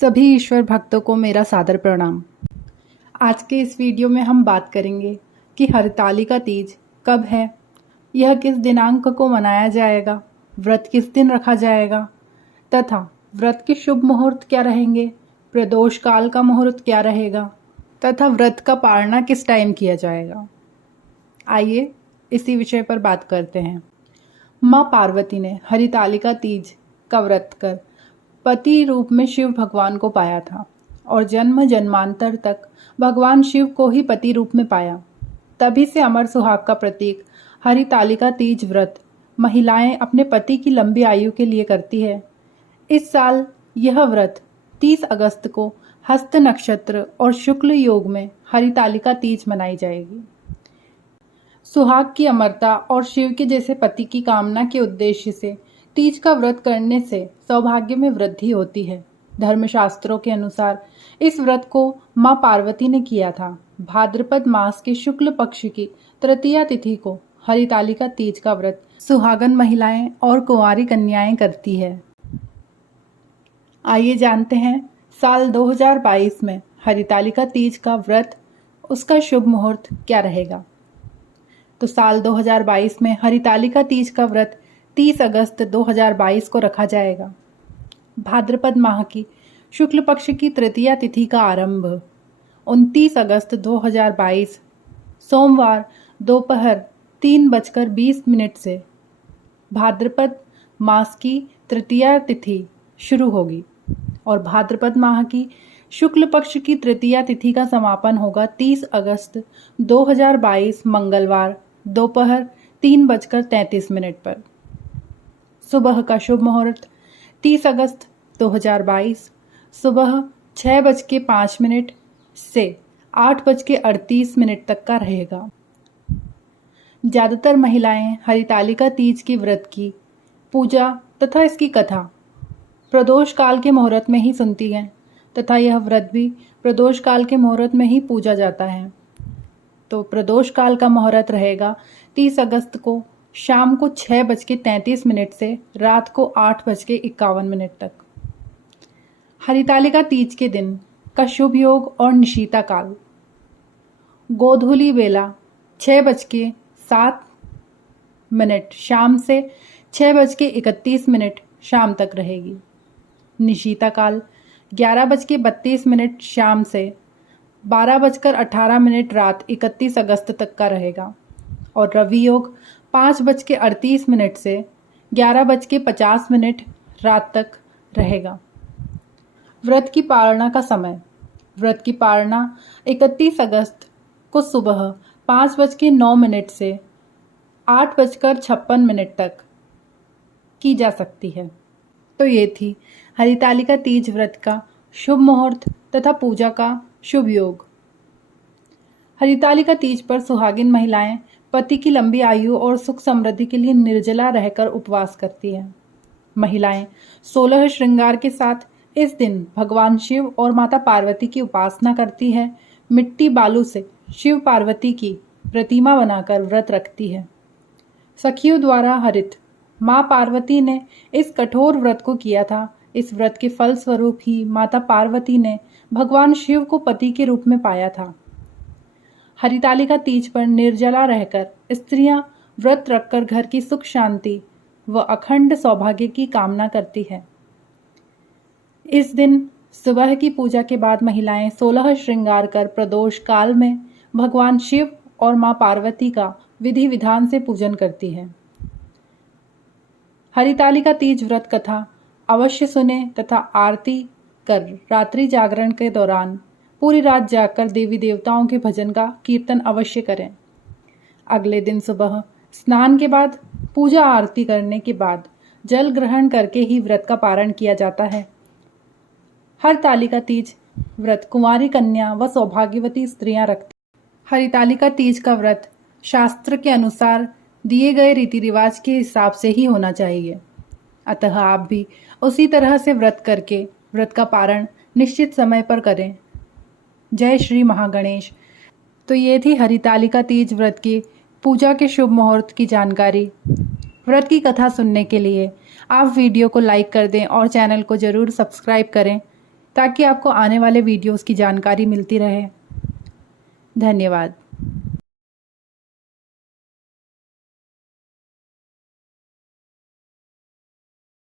सभी ईश्वर भक्तों को मेरा सादर प्रणाम। आज के इस वीडियो में हम बात करेंगे कि हरतालिका तीज कब है, यह किस दिनांक को मनाया जाएगा, व्रत किस दिन रखा जाएगा तथा व्रत के शुभ मुहूर्त क्या रहेंगे, प्रदोष काल का मुहूर्त क्या रहेगा तथा व्रत का पालना किस टाइम किया जाएगा। आइए इसी विषय पर बात करते हैं। माँ पार्वती ने हरितालिका तीज का व्रत कर पति रूप में शिव भगवान को पाया था और जन्म जन्मांतर तक भगवान शिव को ही पति रूप में पाया। तभी से अमर सुहाग का प्रतीक हरितालिका तीज व्रत महिलाएं अपने पति की लंबी आयु के लिए करती है। इस साल यह व्रत 30 अगस्त को हस्त नक्षत्र और शुक्ल योग में हरितालिका तीज मनाई जाएगी। सुहाग की अमरता और शिव के जैसे पति की कामना के उद्देश्य से तीज का व्रत करने से सौभाग्य में वृद्धि होती है। धर्मशास्त्रों के अनुसार इस व्रत को मां पार्वती ने किया था। भाद्रपद मास के शुक्ल पक्ष की तृतीया तिथि को हरितालिका तीज का व्रत सुहागन महिलाएं और कुंवारी कन्याएं करती है। आइए जानते हैं साल 2022 में हरितालिका तीज का व्रत, उसका शुभ मुहूर्त क्या रहेगा। तो साल 2022 में हरितालिका तीज का व्रत 30 अगस्त 2022 को रखा जाएगा। भाद्रपद माह की शुक्ल पक्ष की तृतीया तिथि का आरंभ 29 अगस्त 2022 सोमवार दोपहर 3:20 से भाद्रपद मास की तृतीया तिथि शुरू होगी और भाद्रपद माह की शुक्ल पक्ष की तृतीया तिथि का समापन होगा 30 अगस्त 2022 मंगलवार दोपहर 3:33 पर। सुबह का शुभ मुहूर्त 30 अगस्त 2022 सुबह 6:05 से 8:38 तक का रहेगा। ज़्यादातर महिलाएं हरितालिका तीज की व्रत की पूजा तथा इसकी कथा प्रदोष काल के मुहूर्त में ही सुनती हैं तथा यह व्रत भी प्रदोष काल के मुहूर्त में ही पूजा जाता है। तो प्रदोष काल का मुहूर्त रहेगा 30 अगस्त को शाम को 6:33 से रात को 8:51 तक। हरितालिका तीज के दिन का शुभ योग और निशीता काल गोधूली बेला 6:07 शाम से 6:31 शाम तक रहेगी। निशीता काल 11:32 शाम से 12:18 रात 31 अगस्त तक का रहेगा और रवि योग 5:38 से 11:50 रात तक रहेगा। व्रत की पालना का समय व्रत की पालना 31 अगस्त को सुबह 5:09 से 8:56 तक की जा सकती है। तो ये थी हरितालिका तीज व्रत का शुभ मुहूर्त तथा पूजा का शुभ योग। हरितालिका तीज पर सुहागिन महिलाएं पति की लंबी आयु और सुख समृद्धि के लिए निर्जला रहकर उपवास करती हैं। महिलाएं 16 श्रृंगार के साथ इस दिन भगवान शिव और माता पार्वती की उपासना करती है। मिट्टी बालू से शिव पार्वती की प्रतिमा बनाकर व्रत रखती है। सखियों द्वारा हरित माँ पार्वती ने इस कठोर व्रत को किया था। इस व्रत के फल स्वरूप ही माता पार्वती ने भगवान शिव को पति के रूप में पाया था। हरितालिका तीज पर निर्जला रहकर स्त्रियां व्रत रखकर घर की सुख शांति व अखंड सौभाग्य की कामना करती है। इस दिन सुबह की पूजा के बाद महिलाएं 16 श्रृंगार कर प्रदोष काल में भगवान शिव और मां पार्वती का विधि विधान से पूजन करती है। हरितालिका तीज व्रत कथा अवश्य सुने तथा आरती कर रात्रि जागरण के दौरान पूरी रात जागकर देवी देवताओं के भजन का कीर्तन अवश्य करें। अगले दिन सुबह स्नान के बाद पूजा आरती करने के बाद जल ग्रहण करके ही व्रत का पारण किया जाता है। हरितालिका तीज व्रत कुंवारी कन्या व सौभाग्यवती स्त्रियां रखती। हरितालिका तीज का व्रत शास्त्र के अनुसार दिए गए रीति रिवाज के हिसाब से ही होना चाहिए। अतः आप भी उसी तरह से व्रत करके व्रत का पारण निश्चित समय पर करें। जय श्री महागणेश। तो ये थी हरितालिका तीज व्रत की पूजा के शुभ मुहूर्त की जानकारी। व्रत की कथा सुनने के लिए आप वीडियो को लाइक कर दें और चैनल को ज़रूर सब्सक्राइब करें। ताकि आपको आने वाले वीडियोस की जानकारी मिलती रहे। धन्यवाद।